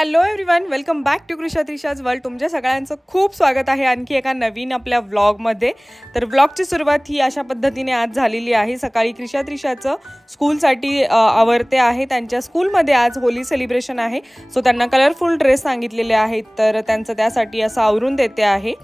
Hello everyone, welcome back to Krisha Trisha's world. तुमच्या सगळ्यांचं खूप स्वागत आहे आणखी एका नवीन आपल्या व्लॉगमध्ये. तर व्लॉगची सुरुवात ही अशा पद्धतीने आज झालेली आहे. सकाळी कृषा त्रिशाचं स्कूलसाठी आवरते आहे. त्यांच्या स्कूलमध्ये आज होली सेलिब्रेशन आहे, सो त्यांना कलरफुल ड्रेस सांगितलेले आहेत, तर त्यांचं त्यासाठी असं आवरून देते आहे.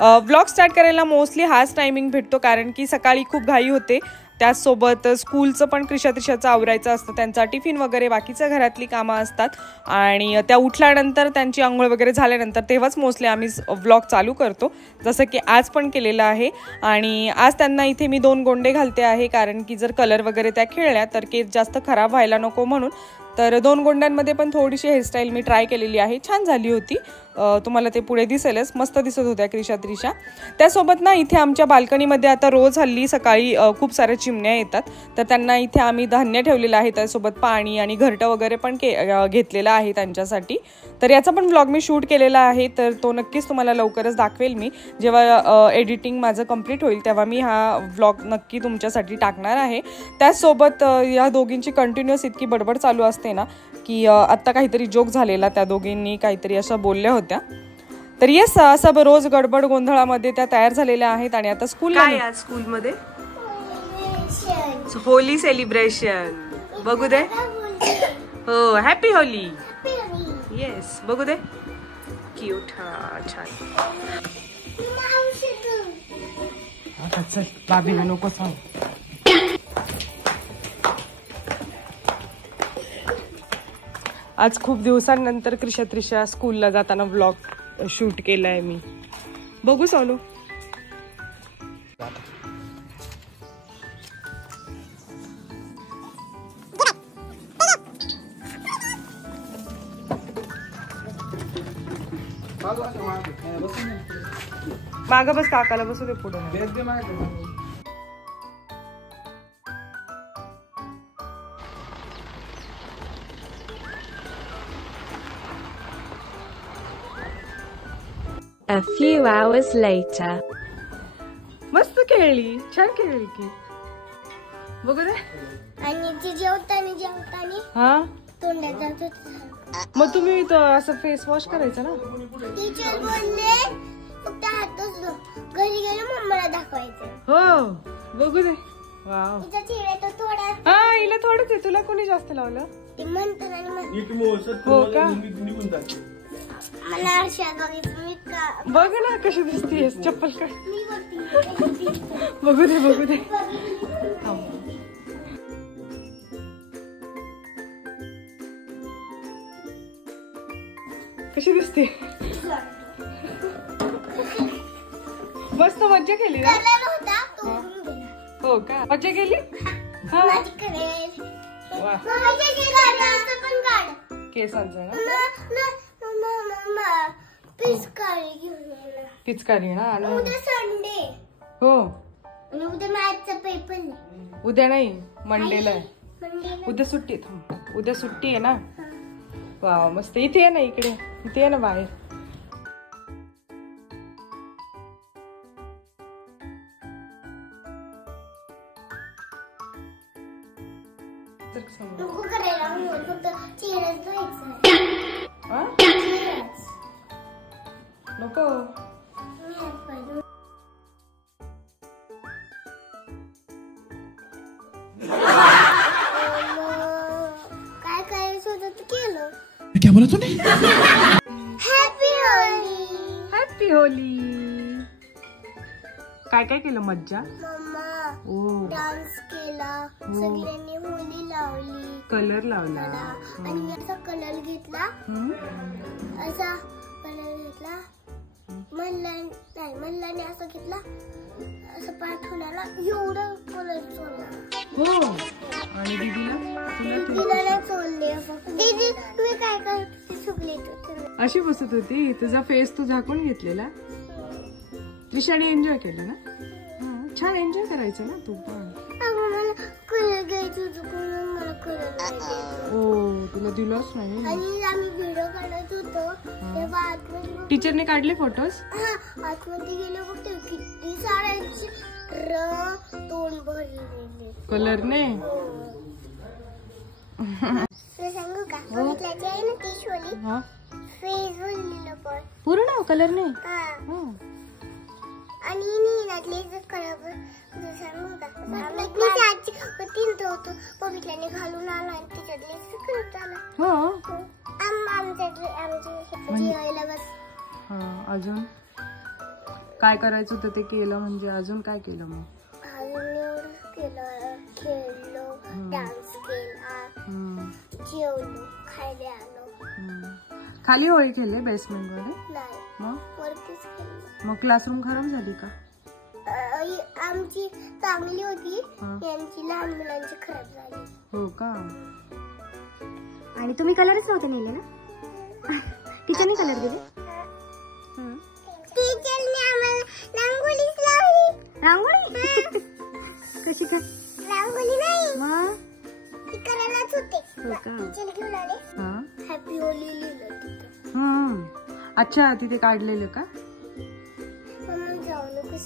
व्लॉग स्टार्ट करायला मोस्टली हाच टायमिंग भेटतो, कारण की सकाळी खूप घाई होते. त्याचसोबत स्कूलचं पण कृषा त्रिशाचं आवरायचं असतं, त्यांचा टिफिन वगैरे बाकीचं घरातली कामं असतात आणि त्या उठल्यानंतर त्यांची आंघोळ वगैरे झाल्यानंतर तेव्हाच मोस्टली आम्ही व्लॉग चालू करतो, जसं की आज पण केलेलं आहे. आणि आज त्यांना इथे मी 2 गोंडे घालते आहे, कारण की जर कलर वगैरे त्या खेळल्या तर केस जास्त खराब व्हायला नको म्हणून. तर 2 गोंड्यांमध्ये पण थोडीशी हेअरस्टाईल मी ट्राय केलेली आहे, छान झाली होती. तुम्हाला ते पुढे दिसेलच, मस्त दिसत होत्या कृषा त्रिशा. त्यासोबत ना इथे आमच्या बाल्कनीमध्ये आता रोज हल्ली सकाळी खूप साऱ्या चिमण्या येतात, तर त्यांना इथे आम्ही धान्य ठेवलेलं आहे, त्यासोबत पाणी आणि घरटं वगैरे पण घेतलेलं आहे त्यांच्यासाठी. तर याचा पण व्लॉग मी शूट केलेला आहे, तर तो नक्कीच तुम्हाला लवकरच दाखवेल मी. जेव्हा एडिटिंग माझं कंप्लीट होईल तेव्हा मी हा व्लॉग नक्की तुमच्यासाठी टाकणार आहे. त्याचसोबत या दोघींची कंटिन्युअस इतकी बडबड चालू असते ना, की आत्ता काहीतरी जोक झालेला, त्या दोघींनी काहीतरी असं बोलल्या होत्या. तर येस, असं रोज गडबड गोंधळामध्ये त्या तयार झालेल्या आहेत. आणि आता स्कूलमध्ये होली सेलिब्रेशन बघू दे. हो, हॅपी होली. येस, बघू दे. क्यूट. हा, छान. बाबीला नको सांग. आज खूप दिवसांनंतर कृषा त्रिशा स्कूलला जाताना व्लॉग शूट केलाय मी. बघू सोनू. माग बस, काकाला बसू दे पुढे. A few hours later. मस्त खेळली, छान खेळली की. बघू दे. आणि ती जेवतानी हा तोंडात जात होतं. मग तुम्ही असं फेस वॉश करायचं ना. टीचर बोलले फक्त हातच धु, घरी गेलो मम्माला दाखवायचं. हो, बघू दे. वाव. तिचा चेहरा तर थोडा. हा, हिला थोडंच आहे, तुला कोणी जास्त लावलं? ते म्हणतात आणि म्हणतात. हो का? मला आरशा बघायचं. मी का बघ ना कशी दिसतीयस, चप्पल काढ. मी बघते. बघू दे, बघू दे. कशी दिसते? मस्त मज्जा केली ना. कलर होता तो उडून गेला. हो का? मज्जा केली. हा, माझी करेल. वा. माझ्या केसांचं पण काढ. केसांचं ना. मम्मा पिचकारी घेऊन ये ना. पिचकारी ना. उद्या संडे. हो, आणि उद्या मॅथचा पेपर नाही. उद्या नाही, मंडेला आहे. मंडेला. उद्या सुट्टी. उद्या सुट्टी आहे ना. वाव, मस्त. इथे आहे ना, इकडे इथे आहे ना बाहेर. नको करायला, फक्त चेहराच धुवायचं. चेहराच नको. मी हात पाय धुवून. काय करायचं होतं ते केलं. क्या बोला तूने? Happy Holy. Happy Holy. काय काय केलं मज्जा? मम्मा ओ, डान्स केला, सगळ्यांनी होली लावली, कलर लावला. आणि मी असा कलर घेतला. असा कलर घेतला. मल्लाने असं घेतला, असं पाठवण्याला एवढं कलर चोरला. हो. आणि दीदीला? दीदीला नाही चोरले. दीदी तुम्ही काय करत चुकले? अशी बसत होती, तुझा फेस तू झाकून घेतलेला. त्रिशाने एन्जॉय केलं ना. छान एन्जॉय करायचं ना तू पण. मला कलर घ्यायचं होतं, मला कलर. हो, तुला दिलंच नाही. आणि आम्ही व्हिडिओ काढत होतो तेव्हा आतमध्ये टीचरने काढले फोटोज. आतमध्ये गेलो बघ, किती साऱ्यांची तोंड भरलेले कलरने. तुला सांगू का बघितल्याची आहे ना ती शोली हा फेस भरलेलं पण पूर्ण कलरने हा हा आणि नीनातले खराब तुला सांगू का मी त्याची तीन तो बघितल्याने घालून आला आणि त्याच्यातले सगळं आला हो आमची यायला बस हा अजून काय करायचं होतं ते केलं म्हणजे अजून काय केलं मग केलं खेळलो डान्स केला जेवलो खायला आलो खाली होळी खेळले बेसमेंट मध्ये नाही मग वरतीच खेळलो मग क्लासरूम खराब झाली का आमची चांगली होती यांची लहान मुलांची खराब झाली हो का आणि तुम्ही कलरच नव्हते नेले ना टीचरने कलर दिले टीचरने आम्हाला रांगोळीच लावली रांगोळी कशी काय रांगोळी नाही मग ती करायलाच होते हो का टीचर घेऊन आले हा हॅपी होली लिहिलं तिथं अच्छा तिथे काढलेलं का मग जाऊ नको